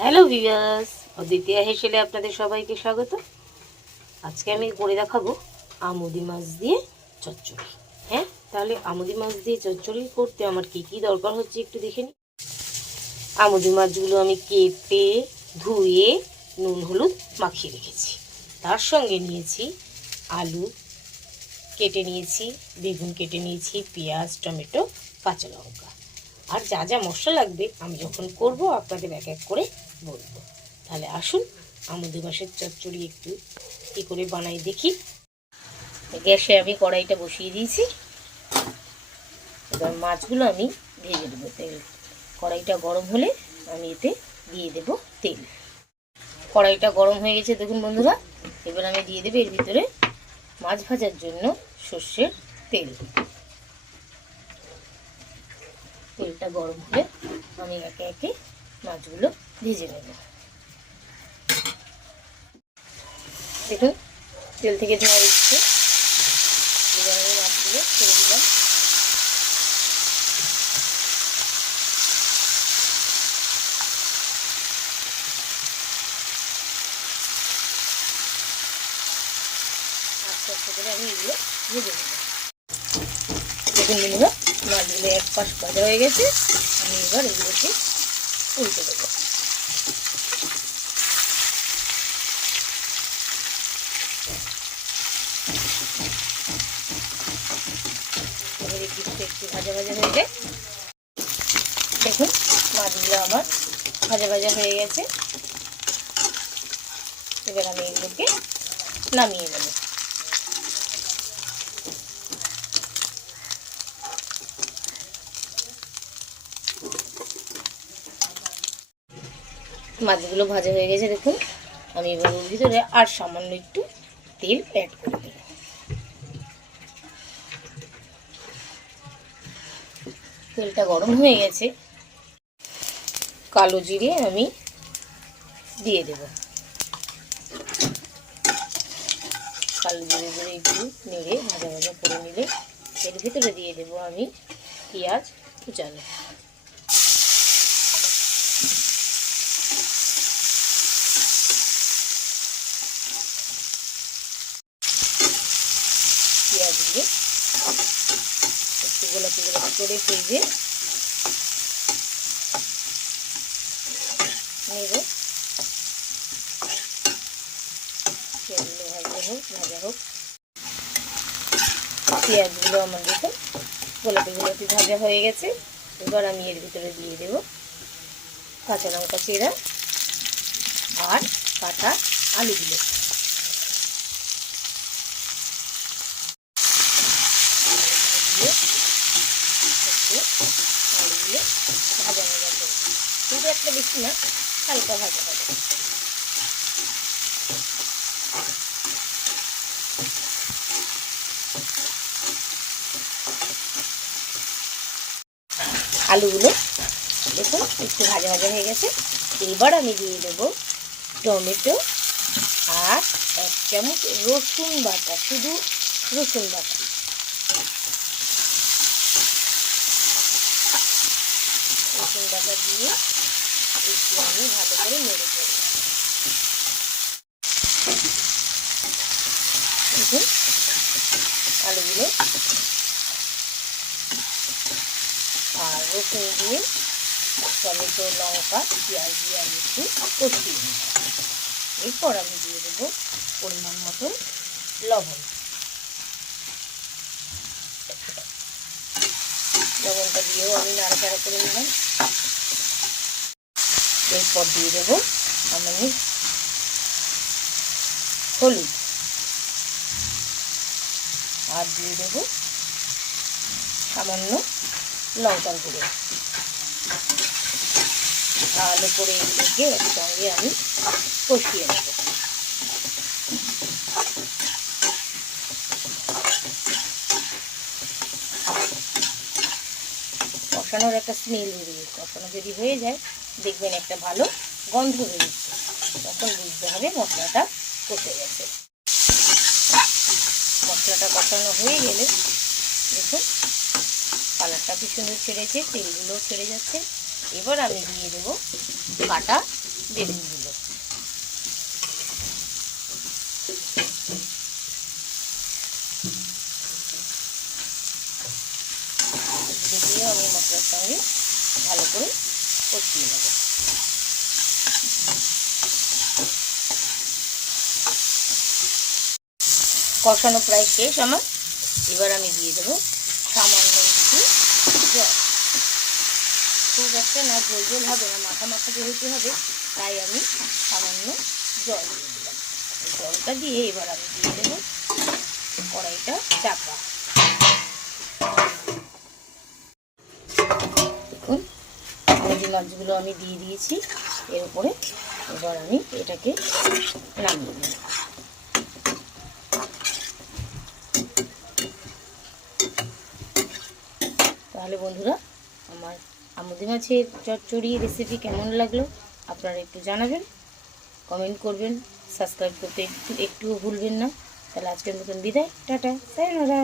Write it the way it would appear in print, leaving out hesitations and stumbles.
Hello viewers, অদ্বিতীয়া হেসেলে আপনাদের সবাইকে স্বাগত। আজকে আমি করে দেখাবো আমুদি মাছ দিয়ে চচ্চড়ি। হ্যাঁ, তাহলে আমুদি মাছ দিয়ে চচ্চড়ি করতে আমার কি কি দরকার হচ্ছে একটু দেখে নিই। আমুদি মাছগুলো আমি কেটে ধুয়ে নুন হলুদ মাখিয়ে রেখেছি। তার সঙ্গে নিয়েছি আলু কেটে নিয়েছি, বেগুন কেটে নিয়েছি, পেঁয়াজ, টমেটো, কাঁচা লঙ্কা। আর যা যা মশলা লাগবে আমি যখন করব আপনাদের এক এক করে বলবো। তাহলে আসুন আমুদি মাছের চচ্চড়ি একটু কী করে বানাই দেখি। গ্যাসে আমি কড়াইটা বসিয়ে দিয়েছি। এবার মাছগুলো আমি ভেজে দেবো তেল। কড়াইটা গরম হলে আমি এতে দিয়ে দেব তেল। কড়াইটা গরম হয়ে গেছে দেখুন বন্ধুরা। এবার আমি দিয়ে দেবো এর ভিতরে মাছ ভাজার জন্য সর্ষের তেল। তেলটা গরম হলে আমি একে একে মাছগুলো ভেজে নেব। দেখুন তেল থেকে ধোয়া দিচ্ছে। এবার আমি মাছগুলো ছেড়ে দিলাম। আস্তে আস্তে করে আমি এগুলো ভেজে নেব। দেখুন বন্ধুরা, মাছগুলো এক পাশ ভাজা হয়ে গেছে। আমি এবার এগুলোকে উল্টে দেবো। এবার এগুলো একটু ভাজা ভাজা হয়ে যায়। দেখুন মাছগুলো আমার ভাজা ভাজা হয়ে গেছে। এবার আমি এগুলোকে নামিয়ে নেব। মাছগুলো ভাজা হয়ে গেছে দেখুন। আমি এবার ওর ভিতরে আর সামান্য একটু তেল অ্যাড করে দেব। তেলটা গরম হয়ে গেছে। কালো জিরে আমি দিয়ে দেব। কালো জিরে দিয়ে একটু নেড়ে ভাজা ভাজা করে নিলে এর ভিতরে দিয়ে দেব আমি পেঁয়াজ কুচানো। পেঁয়াজগুলো একটু গোলাপি গোলাপি করে ভেজে নেব। পেঁয়াজগুলো ভাজা হোক। পেঁয়াজগুলো আমার দেখুন গোলাপি গোলাপি ভাজা হয়ে গেছে। এবার আমি এর ভিতরে দিয়ে দেব কাঁচা লঙ্কা চেরা আর কাটা আলুগুলো। দিয়ে আলুগুলো ভাজা ভাজা করব, কিন্তু একটা বেশি না, হালকা ভাজা হবে। আলুগুলো দেখুন একটু ভাজা ভাজা হয়ে গেছে। এবার আমি দিয়ে দেবো টমেটো আর 1 চামচ রসুন বাটা, শুধু রসুন বাটা। রসুন বাটা দিয়ে একটু আমি ভালো করে নেড়ে দেবো। দেখুন আলুগুলো আর রসুন দিয়ে টমেটো লঙ্কা পেঁয়াজ দিয়ে আমি একটু কষিয়ে নিই। এরপর আমি দিয়ে দেবো পরিমাণ মতো লবণ। লবণটা দিয়েও আমি নাড়াচাড়া করে নিলাম। এরপর দিয়ে দেবো আমি হলুদ আর দিয়ে দেবো সামান্য লঙ্কার গুঁড়ো। ভালো করে এগুলোকে একসঙ্গে আমি কষিয়ে নেব। কষানোর একটা স্মেল বেরিয়ে, কষানো যদি হয়ে যায় দেখবেন একটা ভালো গন্ধ বেরিয়েছে, তখন বুঝতে হবে মশলাটা কষে গেছে। মশলাটা কষানো হয়ে গেলে দেখুন কালারটা কি সুন্দর ছেড়েছে, তেলগুলো ছেড়ে যাচ্ছে। এবার আমি দিয়ে দেবো কাটা বেগুনগুলো। দিয়ে আমি মশলার সঙ্গে ভালো করে কষিয়ে নেব। কষানো প্রায় শেষ আমার। এবার আমি দিয়ে দেবো সামান্য একটু জল। খুব একটা না ঝোল ঝোল হবে না, মাখা মাখা যেহেতু হবে, তাই আমি সামান্য জল দিয়ে দিলাম। এই জলটা দিয়ে এবার আমি দিয়ে দেবো কড়াইটা চাপা। দেখুন আমুদি মাছগুলো আমি দিয়ে দিয়েছি এর উপরে। এবার আমি এটাকে নামিয়ে নেব। তাহলে বন্ধুরা, আমার আমুদি মাছের চচ্চড়ি রেসিপি কেমন লাগলো আপনারা একটু জানাবেন, কমেন্ট করবেন, সাবস্ক্রাইব করতে একটুও ভুলবেন না। তাহলে আজকের মতন বিদায়, টাটা, সায়োনারা।